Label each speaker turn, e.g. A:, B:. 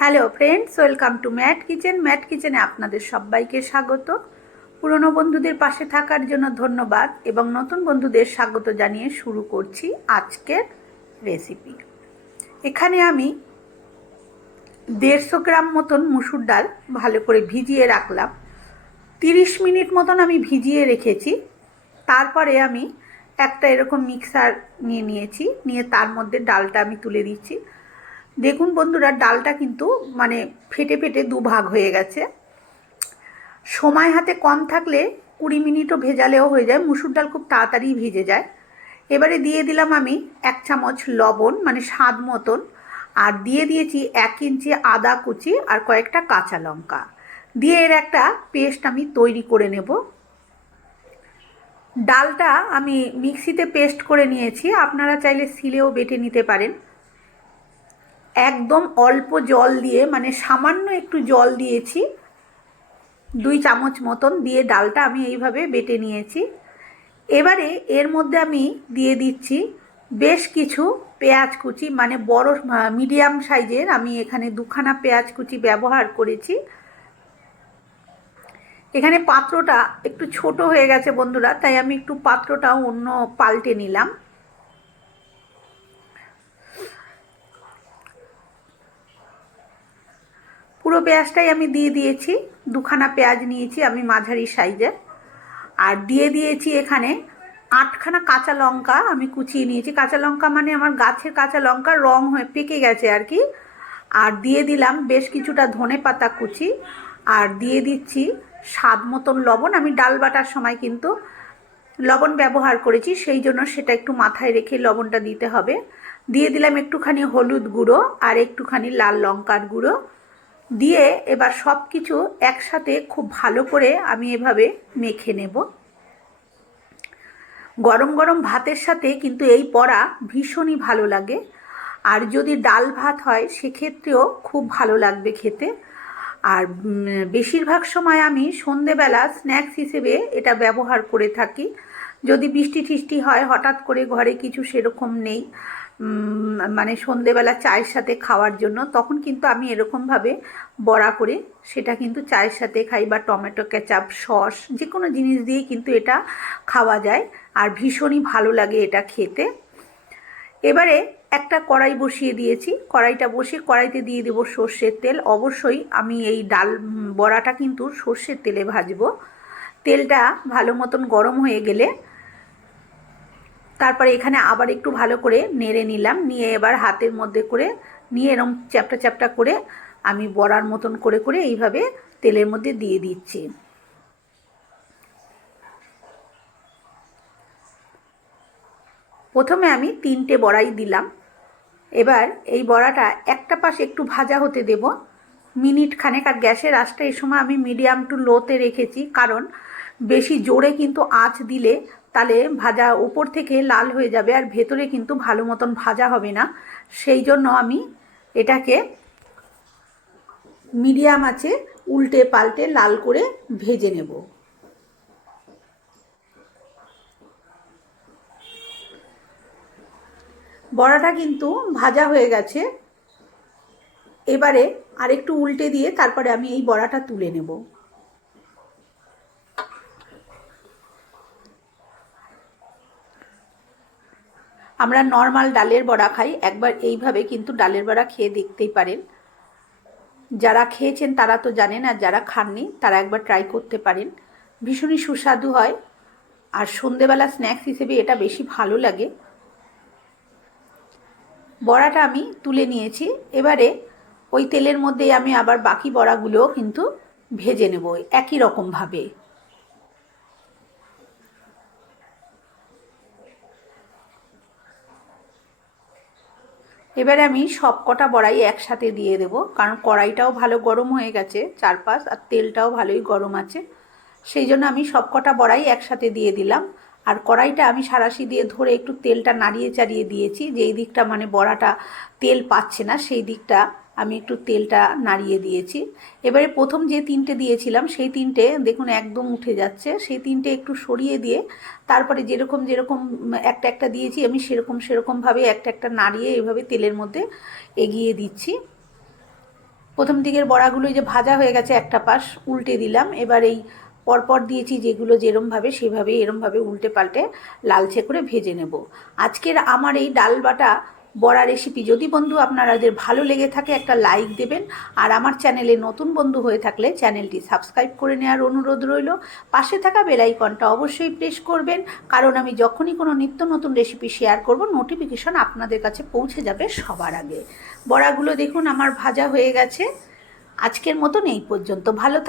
A: Hello friends welcome to mat kitchen mat কিচেনে আপনাদের সবাইকে স্বাগত। পুরনো বন্ধুদের পাশে থাকার জন্য ধন্যবাদ এবং নতুন বন্ধুদের স্বাগত জানিয়ে শুরু করছি আজকের রেসিপি এখানে আমি দেড়শো গ্রাম মতন মুসুর ডাল ভালো করে ভিজিয়ে রাখলাম। তিরিশ মিনিট মতন আমি ভিজিয়ে রেখেছি। তারপরে আমি একটা এরকম মিক্সার নিয়ে নিয়েছি। নিয়ে তার মধ্যে ডালটা আমি তুলে দিচ্ছি। দেখুন বন্ধুরা, ডালটা কিন্তু মানে ফেটে ফেটে দুভাগ হয়ে গেছে। সময় হাতে কম থাকলে কুড়ি মিনিটও ভেজালেও হয়ে যায়, মুসুর ডাল খুব তাড়াতাড়ি ভিজে যায়। এবারে দিয়ে দিলাম আমি এক চামচ লবণ মানে স্বাদ মতন, আর দিয়ে দিয়েছি এক ইঞ্চি আদা কুচি আর কয়েকটা কাঁচা লঙ্কা। দিয়ে এর একটা পেস্ট আমি তৈরি করে নেব। ডালটা আমি মিক্সিতে পেস্ট করে নিয়েছি, আপনারা চাইলে সিলেও বেটে নিতে পারেন। একদম অল্প জল দিয়ে মানে সামান্য একটু জল দিয়েছি। দুই চামচ মতন দিয়ে ডালটা আমি এইভাবে বেটে নিয়েছি। এবারে এর মধ্যে আমি দিয়ে দিচ্ছি বেশ কিছু পেঁয়াজ কুচি মানে বড়, মিডিয়াম সাইজের আমি এখানে দুখানা পেঁয়াজ কুচি ব্যবহার করেছি। এখানে পাত্রটা একটু ছোট হয়ে গেছে বন্ধুরা, তাই আমি একটু পাত্রটাও অন্য পাল্টে নিলাম। পুরো পেঁয়াজটাই আমি দিয়ে দিয়েছি, দুখানা পেঁয়াজ নিয়েছি আমি মাঝারি সাইজের। আর দিয়ে দিয়েছি এখানে আটখানা কাঁচা লঙ্কা আমি কুচিয়ে নিয়েছি। কাঁচা লঙ্কা মানে আমার গাছের কাঁচা লঙ্কা রং হয়ে পেকে গেছে আর কি। আর দিয়ে দিলাম বেশ কিছুটা ধনে পাতা কুচি। আর দিয়ে দিচ্ছি স্বাদ মতন লবণ। আমি ডাল বাটার সময় কিন্তু লবণ ব্যবহার করেছি, সেই জন্য সেটা একটু মাথায় রেখে লবণটা দিতে হবে। দিয়ে দিলাম একটুখানি হলুদ গুঁড়ো আর একটুখানি লাল লঙ্কার গুঁড়ো। দিয়ে এবার সব কিছু একসাথে খুব ভালো করে আমি এভাবে মেখে নেব। গরম গরম ভাতের সাথে কিন্তু এই পড়া ভীষণই ভালো লাগে। আর যদি ডাল ভাত হয়, সেক্ষেত্রেও খুব ভালো লাগবে খেতে। আর বেশিরভাগ সময় আমি সন্ধেবেলা স্ন্যাক্স হিসেবে এটা ব্যবহার করে থাকি। যদি বৃষ্টি টিষ্টি হয়, হঠাৎ করে ঘরে কিছু সেরকম নেই মানে সন্ধেবেলা চায়ের সাথে খাওয়ার জন্য, তখন কিন্তু আমি এরকমভাবে বড়া করে সেটা কিন্তু চায়ের সাথে খাই বা টমেটো, কেচাপ, সস যে কোনো জিনিস দিয়েই কিন্তু এটা খাওয়া যায় আর ভীষণই ভালো লাগে এটা খেতে। এবারে একটা কড়াই বসিয়ে দিয়েছি, কড়াইটা বসিয়ে কড়াইতে দিয়ে দেবো সর্ষের তেল। অবশ্যই আমি এই ডাল বড়াটা কিন্তু সর্ষের তেলে ভাজবো। তেলটা ভালো মতন গরম হয়ে গেলে তারপরে এখানে আবার একটু ভালো করে নেড়ে নিলাম। নিয়ে এবার হাতের মধ্যে করে, নিয়ে এরম চ্যাপটা চ্যাপটা করে আমি বড়ার মতন করে করে এইভাবে তেলের মধ্যে দিয়ে দিচ্ছি। প্রথমে আমি তিনটে বড়াই দিলাম। এবার এই বড়াটা একটা পাশ একটু ভাজা হতে দেব। মিনিট খানেক আর গ্যাসের আঁচটা এই সময় আমি মিডিয়াম টু লোতে রেখেছি, কারণ বেশি জোরে কিন্তু আঁচ দিলে তাহলে ভাজা ওপর থেকে লাল হয়ে যাবে আর ভেতরে কিন্তু ভালো মতন ভাজা হবে না। সেই জন্য আমি এটাকে মিডিয়াম আছে উল্টে পাল্টে লাল করে ভেজে নেব। বড়াটা কিন্তু ভাজা হয়ে গেছে। এবারে আরেকটু উল্টে দিয়ে তারপরে আমি এই বড়াটা তুলে নেব। আমরা নর্মাল ডালের বড়া খাই। একবার এইভাবে কিন্তু ডালের বড়া খেয়ে দেখতেই পারেন। যারা খেয়েছেন তারা তো জানেন, আর যারা খাননি তারা একবার ট্রাই করতে পারেন। ভীষণই সুস্বাদু হয়। আর সন্ধেবেলা স্ন্যাক্স হিসেবে এটা বেশি ভালো লাগে। বড়াটা আমি তুলে নিয়েছি। এবারে ওই তেলের মধ্যে আমি আবার বাকি বড়াগুলোও কিন্তু ভেজে নেব। একই রকমভাবে এবারে আমি সবকটা বড়াই একসাথে দিয়ে দেব, কারণ কড়াইটাও ভালো গরম হয়ে গেছে, চারপাশ আর তেলটাও ভালোই গরম আছে। সেই জন্য আমি সবকটা বড়াই একসাথে দিয়ে দিলাম। আর কড়াইটা আমি সারাশি দিয়ে ধরে একটু তেলটা নাড়িয়ে চাড়িয়ে দিয়েছি, যেই দিকটা মানে বড়াটা তেল পাচ্ছে না, সেই দিকটা আমি একটু তেলটা নাড়িয়ে দিয়েছি। এবারে প্রথম যে তিনটে দিয়েছিলাম, সেই তিনটে দেখুন একদম উঠে যাচ্ছে। সেই তিনটে একটু সরিয়ে দিয়ে তারপরে যেরকম যেরকম একটা একটা দিয়েছি, আমি সেরকম সেরকমভাবে একটা একটা নাড়িয়ে এভাবে তেলের মধ্যে এগিয়ে দিচ্ছি। প্রথম দিকের বড়াগুলো যে ভাজা হয়ে গেছে একটা পাশ, উল্টে দিলাম। এবার এই পরপর দিয়েছি যেগুলো যেরমভাবে সেভাবে এরমভাবে উল্টে পাল্টে লালচে করে ভেজে নেব। আজকের আমার এই ডাল বাটা বড়া রেসিপি যদি বন্ধু আপনাদের ভালো লেগে থাকে একটা লাইক দেবেন। আর আমার চ্যানেলে নতুন বন্ধু হয়ে থাকলে চ্যানেলটি সাবস্ক্রাইব করে নেওয়ার অনুরোধ রইল। পাশে থাকা বেলাইকনটা অবশ্যই প্রেস করবেন। কারণ আমি যখনই কোনো নিত্য নতুন রেসিপি শেয়ার করব নোটিফিকেশন আপনাদের কাছে পৌঁছে যাবে সবার আগে। বড়াগুলো দেখুন, আমার ভাজা হয়ে গেছে। আজকের মতন এই পর্যন্ত। ভালো